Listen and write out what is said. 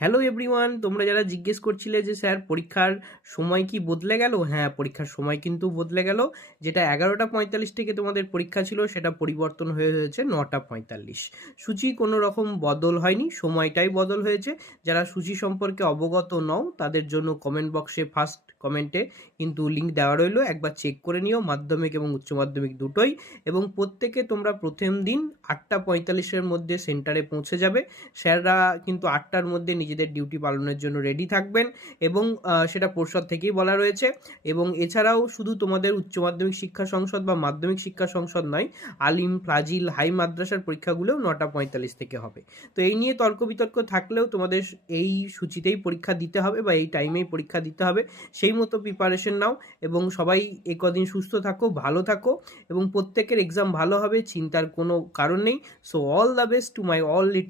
Hello everyone, তোমরা যারা জিজ্ঞেস করছিলে যে স্যার পরীক্ষার সময় কি বদলে গেল? হ্যাঁ, পরীক্ষার সময় কিন্তু বদলে গেল। যেটা 11:45 থেকে তোমাদের পরীক্ষা ছিল সেটা পরিবর্তন হয়ে হয়েছে 9:45। সূচি কোনো রকম বদল হয়নি, সময়টাই বদল হয়েছে। যারা সূচি সম্পর্কে অবগত নও তাদের জন্য কমেন্ট বক্সে ফার্স্ট কমেন্টে কিন্তু লিঙ্ক দেওয়া রইলো, একবার চেক করে নিও, মাধ্যমিক এবং উচ্চ মাধ্যমিক দুটোই। এবং প্রত্যেকে তোমরা প্রথম দিন 8:45-এর মধ্যে সেন্টারে পৌঁছে যাবে। স্যাররা কিন্তু 8টার মধ্যে নিজেদের ডিউটি পালনের জন্য রেডি থাকবেন এবং সেটা পর্ষদ থেকেই বলা রয়েছে। এবং এছাড়াও শুধু তোমাদের উচ্চ মাধ্যমিক শিক্ষা সংসদ বা মাধ্যমিক শিক্ষা সংসদ নয়, আলিম, ফাজিল, হাই মাদ্রাসার পরীক্ষাগুলোও 9:45 থেকে হবে। তো এই নিয়ে তর্ক বিতর্ক থাকলেও তোমাদের এই সূচিতেই পরীক্ষা দিতে হবে বা এই টাইমেই পরীক্ষা দিতে হবে। সেই মতো প্রিপারেশন নাও এবং সবাই এ কদিন সুস্থ থাকো, ভালো থাকো এবং প্রত্যেকের এক্সাম ভালো হবে, চিন্তার কোনো কারণ নেই। So all the best to my all little